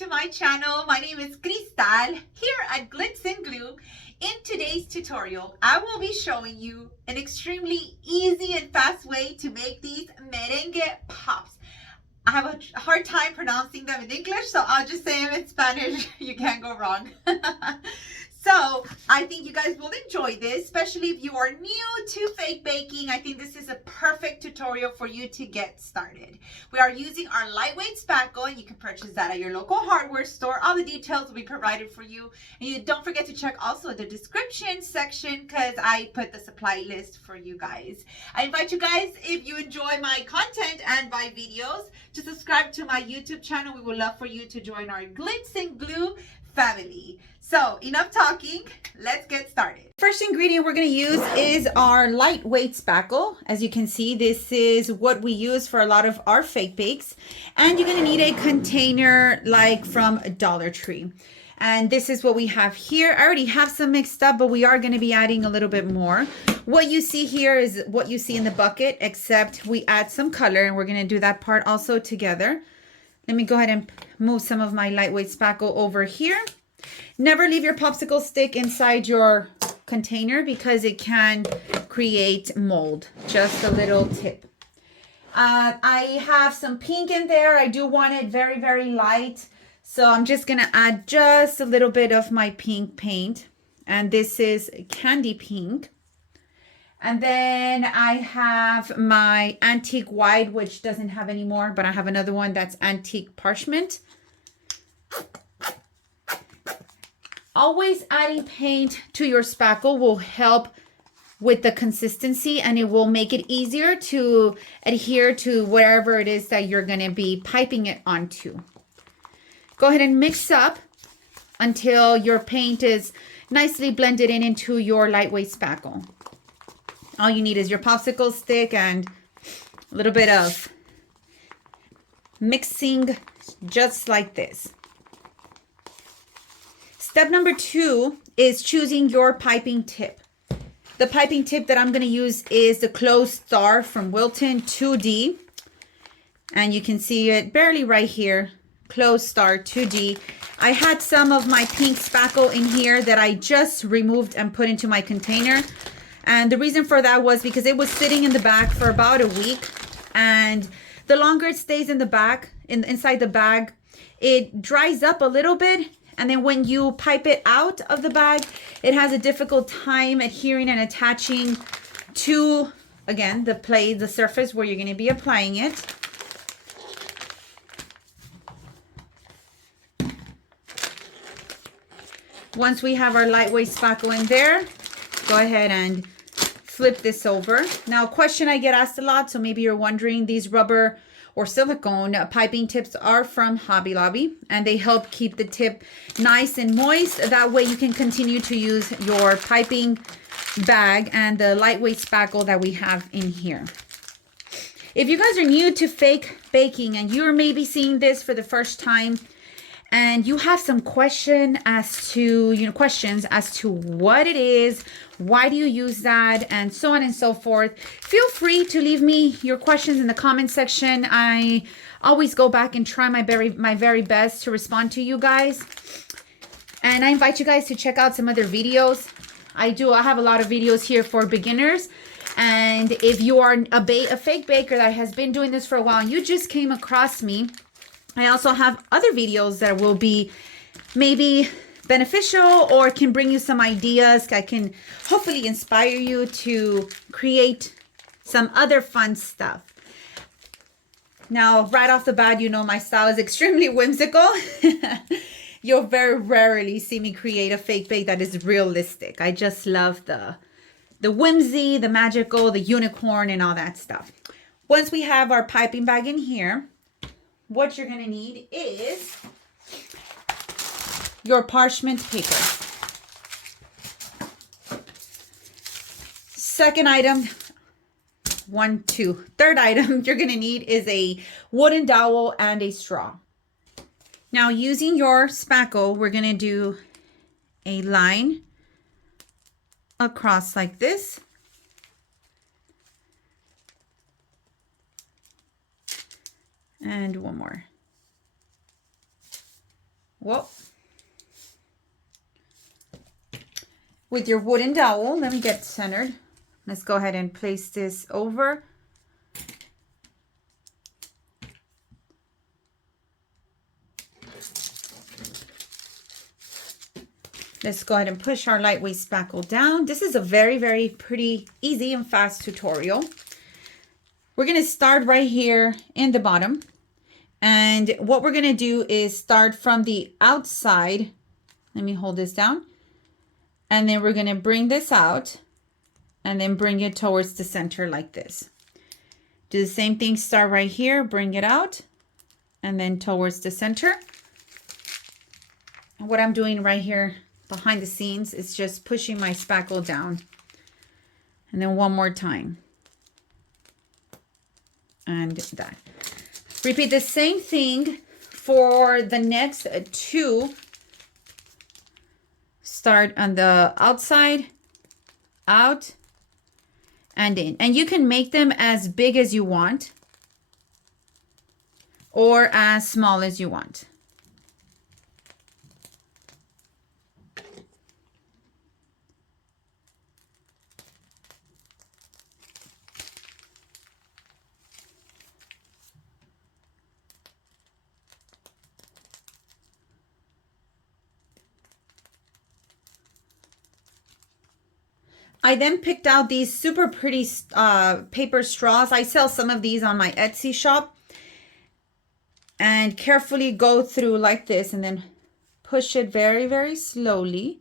to my channel. My name is Cristal here at Glitz and Glue. In today's tutorial, I will be showing you an extremely easy and fast way to make these merengue pops. I have a hard time pronouncing them in English, so I'll just say them in Spanish. You can't go wrong. So I think you guys will enjoy this, especially if you are new to fake baking. I think this is a perfect tutorial for you to get started. We are using our lightweight spackle, and you can purchase that at your local hardware store. All the details will be provided for you. And you don't forget to check also the description section because I put the supply list for you guys. I invite you guys, if you enjoy my content and my videos, to subscribe to my YouTube channel. We would love for you to join our Glitz and Glue family. So enough talking, let's get started. First ingredient we're going to use is our lightweight spackle. As you can see, this is what we use for a lot of our fake bakes, and you're going to need a container like from Dollar Tree. And this is what we have here. I already have some mixed up, but we are going to be adding a little bit more. What you see here is what you see in the bucket, except we add some color, and we're going to do that part also together. Let me go ahead and move some of my lightweight spackle over here. Never leave your popsicle stick inside your container because it can create mold. Just a little tip. I have some pink in there. I do want it very, very light. So I'm just going to add just a little bit of my pink paint. And this is candy pink. And then I have my antique white, which doesn't have any more, but I have another one that's antique parchment. Always adding paint to your spackle will help with the consistency, and it will make it easier to adhere to wherever it is that you're going to be piping it onto. Go ahead and mix up until your paint is nicely blended in into your lightweight spackle. All you need is your popsicle stick and a little bit of mixing, just like this. Step number 2 is choosing your piping tip. The piping tip that I'm going to use is the Closed Star from Wilton 2D. And you can see it barely right here, Closed Star 2D. I had some of my pink spackle in here that I just removed and put into my container. And the reason for that was because it was sitting in the bag for about a week. And the longer it stays in the bag, inside the bag, it dries up a little bit. And then when you pipe it out of the bag, it has a difficult time adhering and attaching to, again, the surface where you're going to be applying it. Once we have our lightweight spackle in there, go ahead and flip this over. Now, a question I get asked a lot, so maybe you're wondering, these rubber or silicone piping tips are from Hobby Lobby, and they help keep the tip nice and moist. That way you can continue to use your piping bag and the lightweight spackle that we have in here. If you guys are new to fake baking and you're maybe seeing this for the first time, and you have some questions as to what it is, why do you use that, and so on and so forth, feel free to leave me your questions in the comment section. I always go back and try my very best to respond to you guys. And I invite you guys to check out some other videos. I have a lot of videos here for beginners. And if you are a fake baker that has been doing this for a while and you just came across me, I also have other videos that will be maybe beneficial or can bring you some ideas. I can hopefully inspire you to create some other fun stuff. Now, right off the bat, you know my style is extremely whimsical. You'll very rarely see me create a fake bake that is realistic. I just love the whimsy, the magical, the unicorn, and all that stuff. Once we have our piping bag in here, what you're going to need is your parchment paper. Second item, third item you're going to need is a wooden dowel and a straw. Now, using your spackle, we're going to do a line across like this. And one more. Whoa. With your wooden dowel, let me get centered. Let's go ahead and place this over. Let's go ahead and push our lightweight spackle down. This is a very, very pretty easy and fast tutorial. We're going to start right here in the bottom. And what we're going to do is start from the outside. Let me hold this down. And then we're going to bring this out and then bring it towards the center like this. Do the same thing, start right here, bring it out and then towards the center. And what I'm doing right here behind the scenes is just pushing my spackle down. And then one more time. And that. Repeat the same thing for the next two. Start on the outside, out, and in. And you can make them as big as you want or as small as you want. I then picked out these super pretty paper straws. I sell some of these on my Etsy shop. And carefully go through like this and then push it very, very slowly.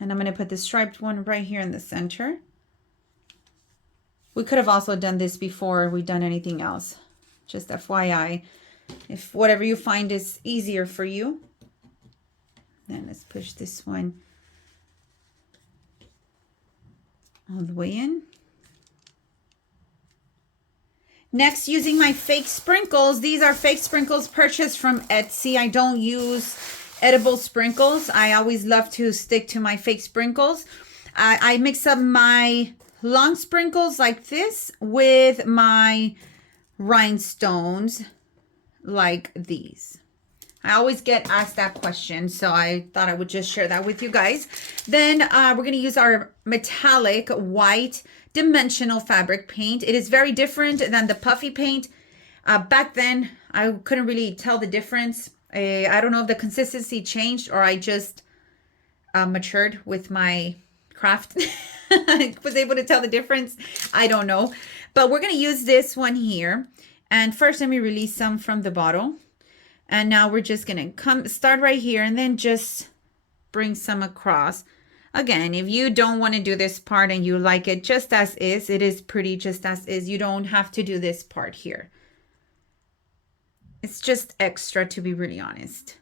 And I'm going to put the striped one right here in the center. We could have also done this before we've done anything else. Just FYI, if whatever you find is easier for you. Then let's push this one all the way in. Next, using my fake sprinkles. These are fake sprinkles purchased from Etsy. I don't use edible sprinkles. I always love to stick to my fake sprinkles. I mix up my long sprinkles like this with my rhinestones like these. I always get asked that question, so I thought I would just share that with you guys. Then we're going to use our metallic white dimensional fabric paint. It is very different than the puffy paint. Back then, I couldn't really tell the difference. I don't know if the consistency changed or I just matured with my craft. I was able to tell the difference. I don't know. But we're going to use this one here. And first, let me release some from the bottle. And now we're just going to start right here and then just bring some across. Again, if you don't want to do this part and you like it just as is, it is pretty just as is. You don't have to do this part here. It's just extra, to be really honest.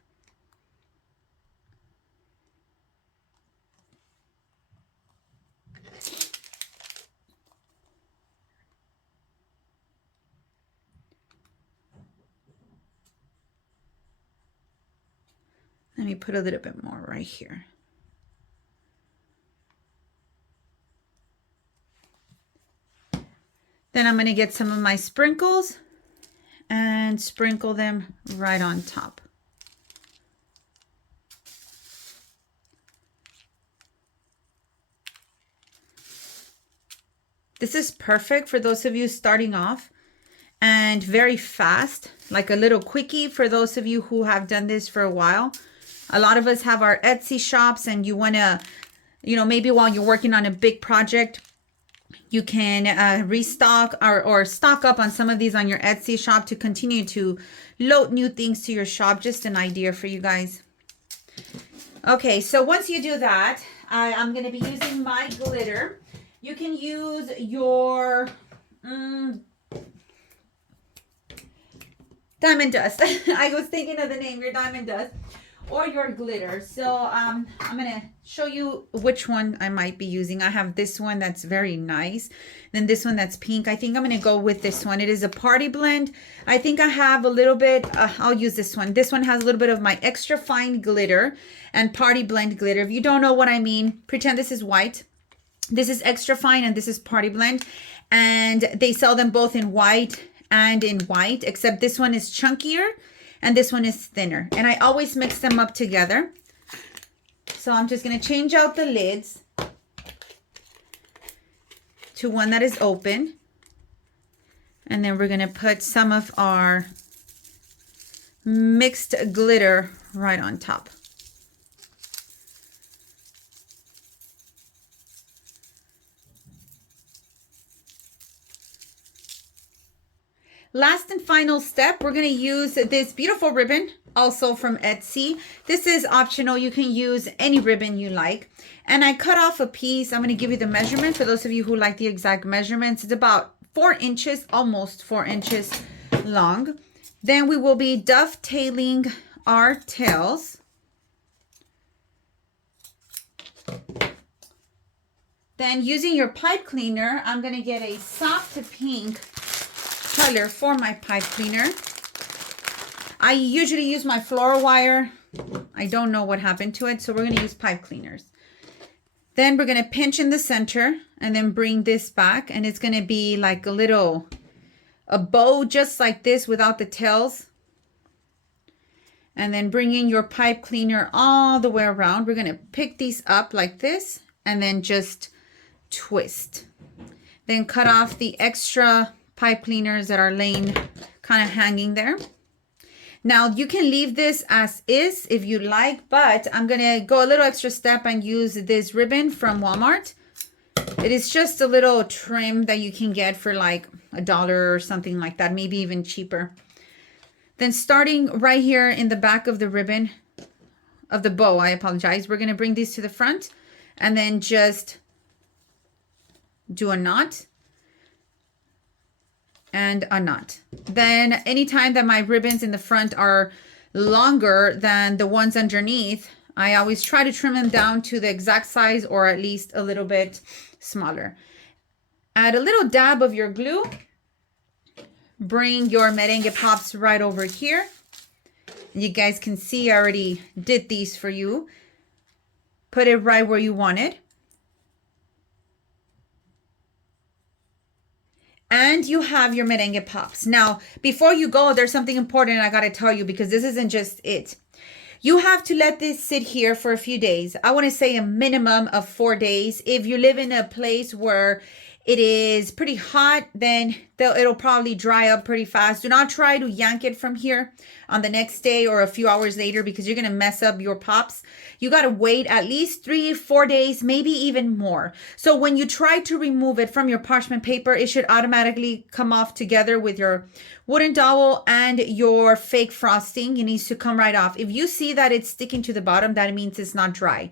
Let me put a little bit more right here. Then I'm going to get some of my sprinkles and sprinkle them right on top. This is perfect for those of you starting off and very fast, like a little quickie for those of you who have done this for a while. A lot of us have our Etsy shops and you want to, maybe while you're working on a big project, you can restock or stock up on some of these on your Etsy shop to continue to load new things to your shop. Just an idea for you guys. Okay, so once you do that, I'm going to be using my glitter. You can use your diamond dust. I was thinking of the name, your diamond dust. Or your glitter. So I'm gonna show you which one I might be using. I have this one that's very nice, then this one that's pink. I think I'm gonna go with this one. It is a party blend. I think I have a little bit, I'll use this one. This one has a little bit of my extra fine glitter and party blend glitter. If you don't know what I mean, pretend this is white. This is extra fine and this is party blend, and they sell them both in white and in white, except this one is chunkier and this one is thinner. And I always mix them up together. So I'm just going to change out the lids to one that is open. And then we're going to put some of our mixed glitter right on top. Last and final step, we're going to use this beautiful ribbon, also from Etsy. This is optional. You can use any ribbon you like. And I cut off a piece. I'm going to give you the measurement for those of you who like the exact measurements. It's about 4 inches, almost 4 inches long. Then we will be dovetailing our tails. Then using your pipe cleaner, I'm going to get a soft pink color for my pipe cleaner. I usually use my floral wire. I don't know what happened to it, so we're going to use pipe cleaners. Then we're going to pinch in the center and then bring this back, and it's going to be like a bow just like this without the tails. And then bring in your pipe cleaner all the way around. We're going to pick these up like this and then just twist. Then cut off the extra pipe cleaners that are laying kind of hanging there. Now you can leave this as is if you like, but I'm gonna go a little extra step and use this ribbon from Walmart. It is just a little trim that you can get for like $1 or something like that, maybe even cheaper. Then starting right here in the back of the ribbon, of the bow, I apologize, we're gonna bring these to the front and then just do a knot and a knot. Then anytime that my ribbons in the front are longer than the ones underneath, I always try to trim them down to the exact size or at least a little bit smaller. Add a little dab of your glue. Bring your Merengue Pops right over here. You guys can see I already did these for you. Put it right where you want it. And you have your Merengue Pops. Now, before you go, there's something important I gotta tell you, because this isn't just it. You have to let this sit here for a few days. I want to say a minimum of 4 days. If you live in a place where it is pretty hot, then it'll probably dry up pretty fast. Do not try to yank it from here on the next day or a few hours later, because you're going to mess up your pops. You got to wait at least 3-4 days, maybe even more. So when you try to remove it from your parchment paper, it should automatically come off together with your wooden dowel and your fake frosting. It needs to come right off. If you see that it's sticking to the bottom, that means it's not dry.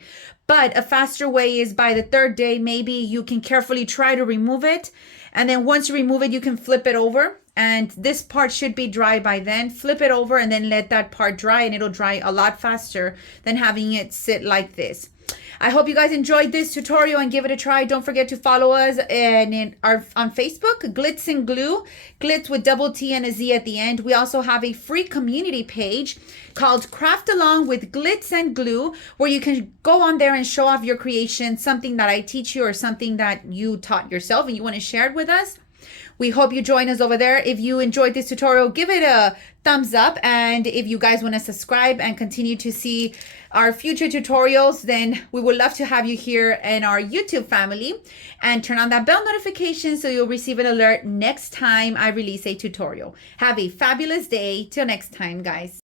But a faster way is by the 3rd day, maybe you can carefully try to remove it. And then once you remove it, you can flip it over. And this part should be dry by then. Flip it over and then let that part dry, and it'll dry a lot faster than having it sit like this. I hope you guys enjoyed this tutorial and give it a try. Don't forget to follow us on Facebook, Glitz and Glue, Glitz with double T and a Z at the end. We also have a free community page called Craft Along with Glitz and Glue, where you can go on there and show off your creation, something that I teach you or something that you taught yourself and you want to share it with us. We hope you join us over there. If you enjoyed this tutorial, give it a thumbs up. And if you guys want to subscribe and continue to see our future tutorials, then we would love to have you here in our YouTube family. And turn on that bell notification so you'll receive an alert next time I release a tutorial. Have a fabulous day. Till next time, guys.